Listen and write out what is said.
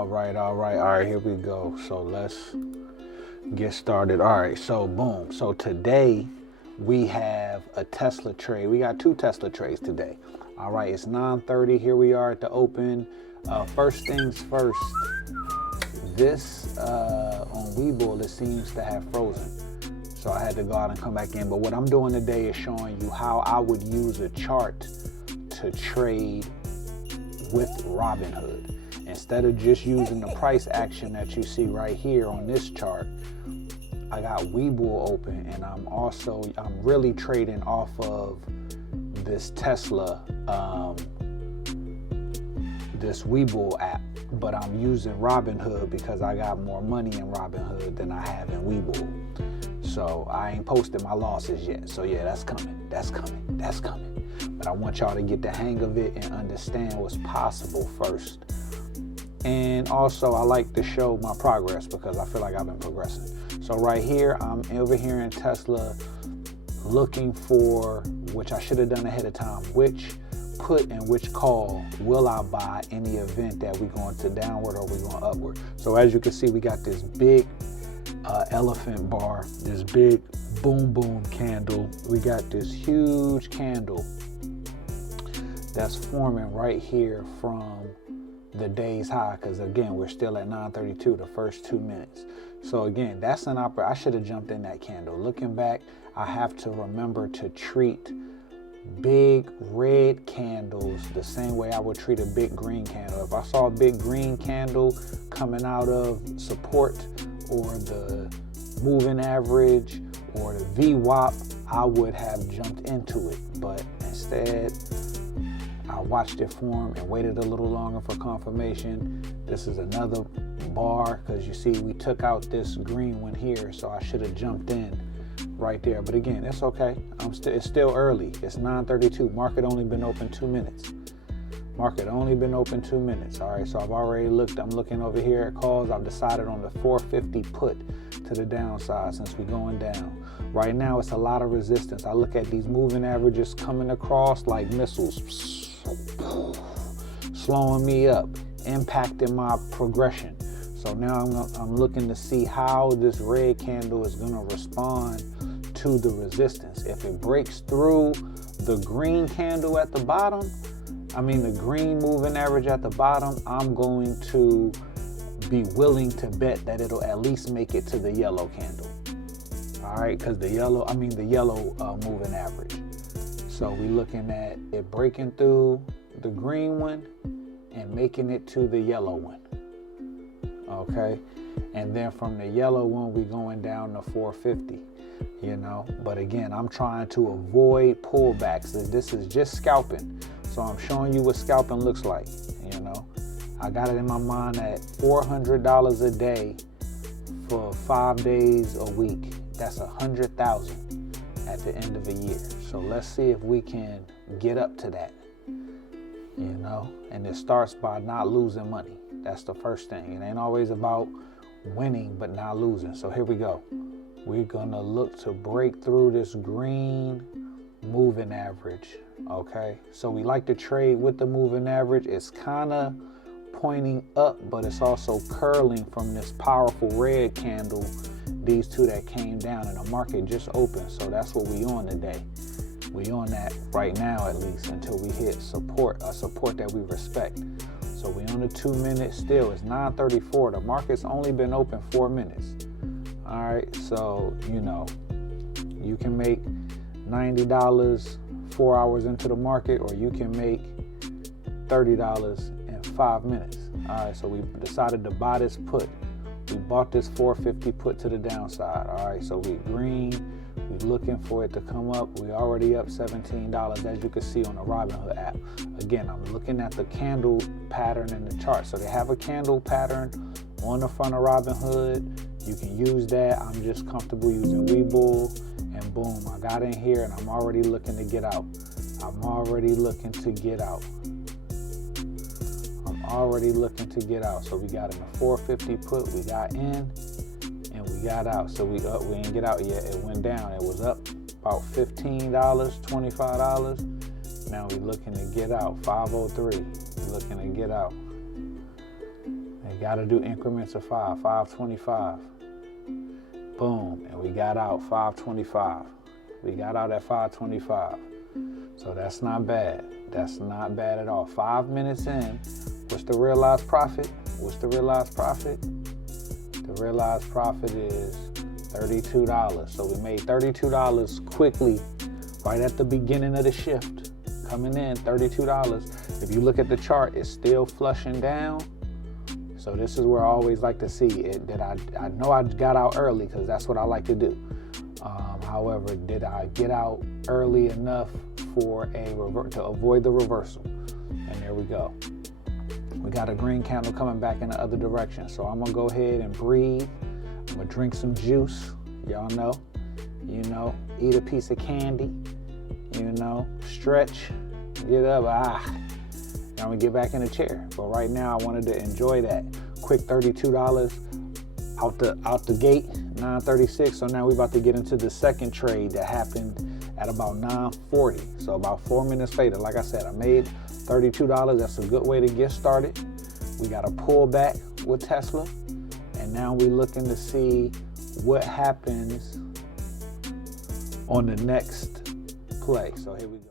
All right, here we go. So let's get started. All right, so boom. So today we have a Tesla trade. We got two Tesla trades today. All right, it's 9:30. Here we are at the open. First things first, this on Webull, it seems to have frozen. So I had to go out and come back in. But what I'm doing today is showing you how I would use a chart to trade with Robinhood. Instead of just using the price action that you see right here on this chart, I got Webull open, and I'm really trading off of this Tesla, this Webull app, but I'm using Robinhood because I got more money in Robinhood than I have in Webull. So I ain't posted my losses yet. So yeah, that's coming. But I want y'all to get the hang of it and understand what's possible first. And also, I like to show my progress because I feel like I've been progressing. So right here, I'm over here in Tesla looking for, which I should have done ahead of time, which put and which call will I buy in the event that we're going to downward or we're going upward. So as you can see, we got this big elephant bar, this big boom candle. We got this huge candle that's forming right here from the day's high, because again, we're still at 9:32, the first 2 minutes. So again, that's an I should have jumped in that candle. Looking back, I have to remember to treat big red candles the same way I would treat a big green candle. If I saw a big green candle coming out of support or the moving average or the VWAP, I would have jumped into it. But instead, I watched it form and waited a little longer for confirmation. This is another bar, because you see we took out this green one here, so I should have jumped in right there. But again, it's okay. It's still early. It's 9:32. Market only been open 2 minutes. All right, so I've already looked. I'm looking over here at calls. I've decided on the 450 put to the downside since we're going down. Right now, it's a lot of resistance. I look at these moving averages coming across like missiles, slowing me up, impacting my progression. So now I'm looking to see how this red candle is going to respond to the resistance. If it breaks through the green candle at the bottom, the green moving average at the bottom, I'm going to be willing to bet that it'll at least make it to the yellow candle. All right, because the yellow moving average. So we're looking at it breaking through the green one and making it to the yellow one. Okay, and then from the yellow one, we're going down to 450. But again, I'm trying to avoid pullbacks. This is just scalping. So I'm showing you what scalping looks like. I got it in my mind at $400 a day for 5 days a week. That's $100,000 at the end of a year. So let's see if we can get up to that. And it starts by not losing money. That's the first thing. It ain't always about winning, but not losing. So here we go. We're gonna look to break through this green moving average. Okay, so we like to trade with the moving average. It's kind of pointing up, but it's also curling from this powerful red candle, these two that came down, and the market just opened. So that's what we on today. We on that right now, at least, until we hit support, a support that we respect. So we on the 2 minutes still. It's 9:34. The market's only been open 4 minutes. All right, so you can make $90 4 hours into the market, or you can make $30 in 5 minutes. All right, so we decided to buy this put. We bought this 450 put to the downside. All right, so we green. We're looking for it to come up. We already up $17, as you can see on the Robinhood app. Again, I'm looking at the candle pattern in the chart. So they have a candle pattern on the front of Robinhood. You can use that. I'm just comfortable using Webull, and boom, I got in here and I'm already looking to get out. So we got in a 450 put, we got in and we got out. So we ain't get out yet. It went down. It was up about $15, $25. Now we looking to get out. 503. Looking to get out. got to do increments of 525. Boom, and we got out 525. We got out at 525. So that's not bad. That's not bad at all. 5 minutes in, what's the realized profit? What's the realized profit? The realized profit is $32. So we made $32 quickly, right at the beginning of the shift. Coming in, $32. If you look at the chart, it's still flushing down. So this is where I always like to see it. That I know I got out early because that's what I like to do. However, did I get out early enough for to avoid the reversal? And there we go. We got a green candle coming back in the other direction. So I'm gonna go ahead and breathe. I'm gonna drink some juice. Y'all know, eat a piece of candy, stretch, get up, I'm gonna get back in the chair. But right now I wanted to enjoy that quick $32 out the gate, 9:36. So now we're about to get into the second trade that happened at about 9:40. So about 4 minutes later, like I said, I made $32. That's a good way to get started. We got a pullback with Tesla, and now we're looking to see what happens on the next play. So here we go.